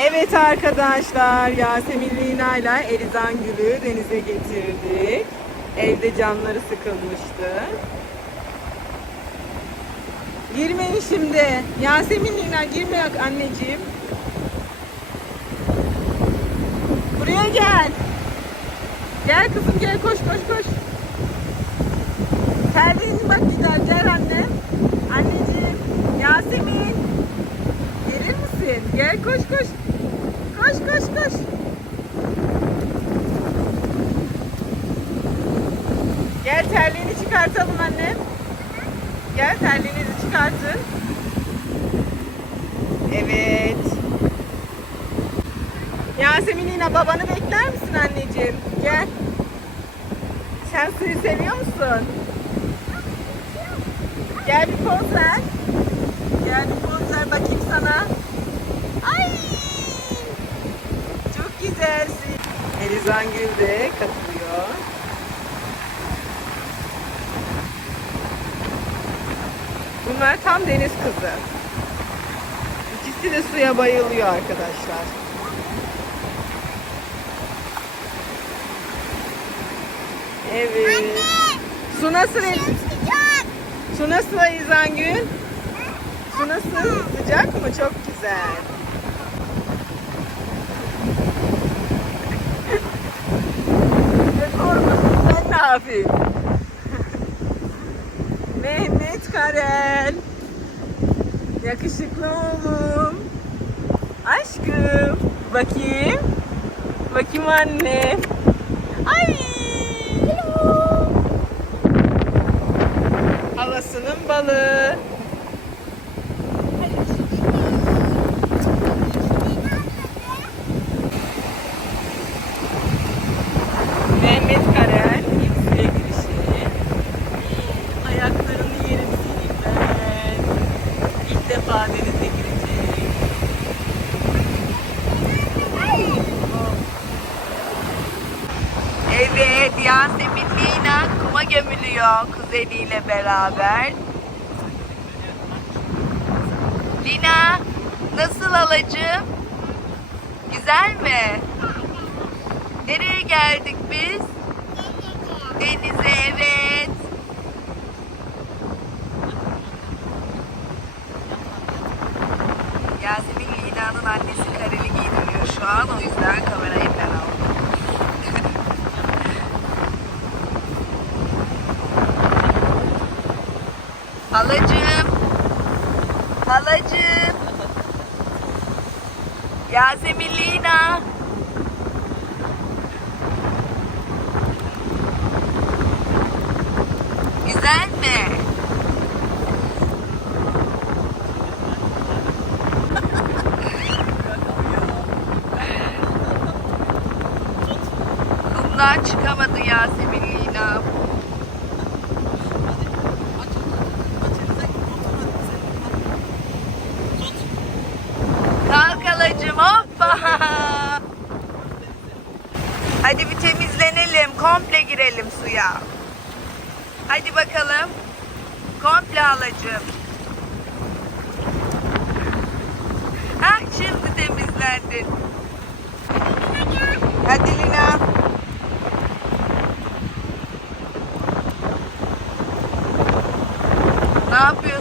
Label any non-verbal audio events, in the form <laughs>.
Evet arkadaşlar Yasemin Lina ile Elizan Gül'ü denize getirdik. Evde canları sıkılmıştı. Girmeyin şimdi. Yasemin Lina girme yok anneciğim. Buraya gel. Gel kızım gel koş koş koş. Terliğin bak güzel gel anne. Anneciğim. Yasemin. Gelir misin? Gel koş koş. Koş koş koş. Gel terliğini çıkartalım annem. Gel terliğinizi çıkartın. Evet. Yasemin yine babanı bekler misin anneciğim? Gel. Sen suyu seviyor musun? Gel bir poz ver. Gel bir poz ver bakayım sana. Ay! Çok güzelsin. Elizan Gül de katılıyor. Bunlar tam deniz kızı. İkisi de suya bayılıyor arkadaşlar. Evet. Su nasıl Su nasıl Elizangül? Su nasıl? Sıcak mı? Çok güzel. <laughs> Ne yapayım? Mehmet Karel. Yakışıklı oğlum. Aşkım. Bakayım. Bakayım anne. Ay. Halasının balığı. Mehmet Karel Evet, Yasemin Lina kuma gömülüyor kuzeniyle beraber. Lina, nasıl alacığım? Güzel mi? Nereye geldik biz? Denize evet. Giydiriyor şu an. O yüzden kamerayı ben aldım. <laughs> Halacığım. Halacığım. Yasemin Lina. Güzel mi? Kumdan çıkamadı Yasemin Lina. Kalk halacığım hoppa. Hadi bir temizlenelim. Komple girelim suya. Hadi bakalım. Komple halacığım. Hah şimdi temizlendin. Hadi Lina. Ne yapıyorsunuz?